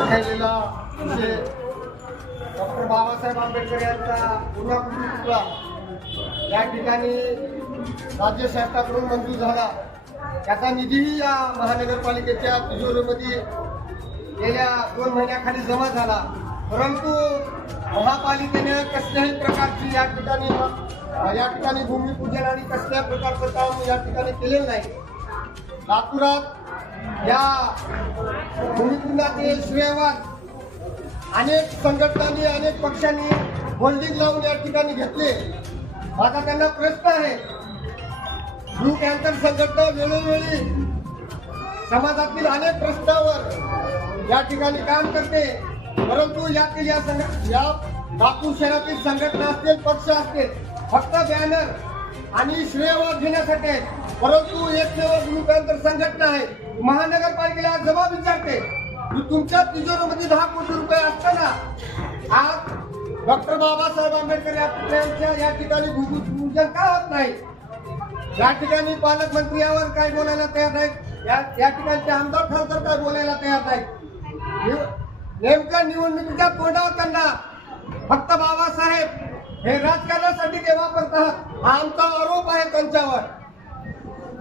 राहिलेला विषय डॉक्टर बाबासाहेब आंबेडकर यांचा पुनःकृती पुतळा या ठिकाणी राज्य शासनाकडून मंजूर झाला। त्याचा निधीही या महानगरपालिकेच्या तिजोरीमध्ये गेल्या 2 महिन्याखाली जमा झाला, परंतु महापालिकेने कसल्याही प्रकारची या ठिकाणी भूमिपूजन आणि कसल्या प्रकारचं काम या ठिकाणी केलेलं नाही। लातूरात या भूमिपूजनाचे श्रेयवाद अनेक संघटनांनी अनेक पक्षांनी होल्डिंग लावून या ठिकाणी घेतले। माझा त्यांना प्रश्न आहे, ब्लू कॅन्सर संघटना वेळोवेळी समाजातील अनेक प्रश्नावर या ठिकाणी काम करते, परंतु यातील या लातूर शहरातील संघटना असतील, पक्ष असतील, फक्त बॅनर आणि श्रेयवाद घेण्यासाठी आहेत। परंतु एकमेव ब्लू कॅन्सर संघटना आहे, महानगरपालिकेला जबाब विचारते की तुमच्या तिजोरीमध्ये 10 कोटी रुपये असताना आज डॉक्टर बाबासाहेब आंबेडकर यांच्या या ठिकाणी भूमिपूजन का होत नाही। या ठिकाणी पालकमंत्री यावर काय बोलायला तयार नाहीत, या ठिकाणचे आमदार खासदार काय बोलायला तयार नाहीत। नेमक्या निवडणुकीच्या तोंडावर त्यांना फक्त बाबासाहेब हे राजकारणासाठी ते वापरतात हा आमचा आरोप आहे त्यांच्यावर।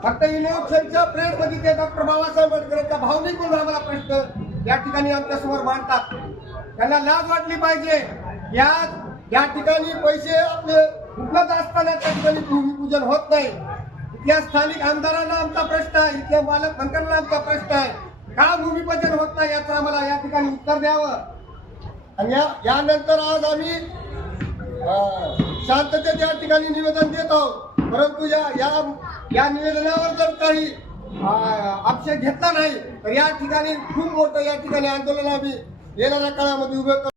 फक्त इलेक्शनच्या प्रेड मध्ये ते डॉक्टर बाबासाहेब आंबेडकरांचा भावनिक म्हणून आम्हाला प्रश्न या ठिकाणी आमच्या समोर मांडतात। त्यांना लाज वाटली पाहिजे। या ठिकाणी पैसे आपले उपलब्ध असताना त्या ठिकाणी भूमिपूजन होत नाही। इथल्या स्थानिक आमदारांना आमचा प्रश्न आहे, इथल्या पालकमंत्र्यांना आमचा प्रश्न आहे, का भूमिपूजन होत नाही याचं आम्हाला या ठिकाणी उत्तर द्यावं। आणि यानंतर आज आम्ही शांततेत या ठिकाणी निवेदन देत आहोत, परंतु या निवेदनावर जर काही आक्षेप घेतला नाही तर या ठिकाणी खूप मोठं या ठिकाणी आंदोलन आम्ही येणाऱ्या काळामध्ये उभे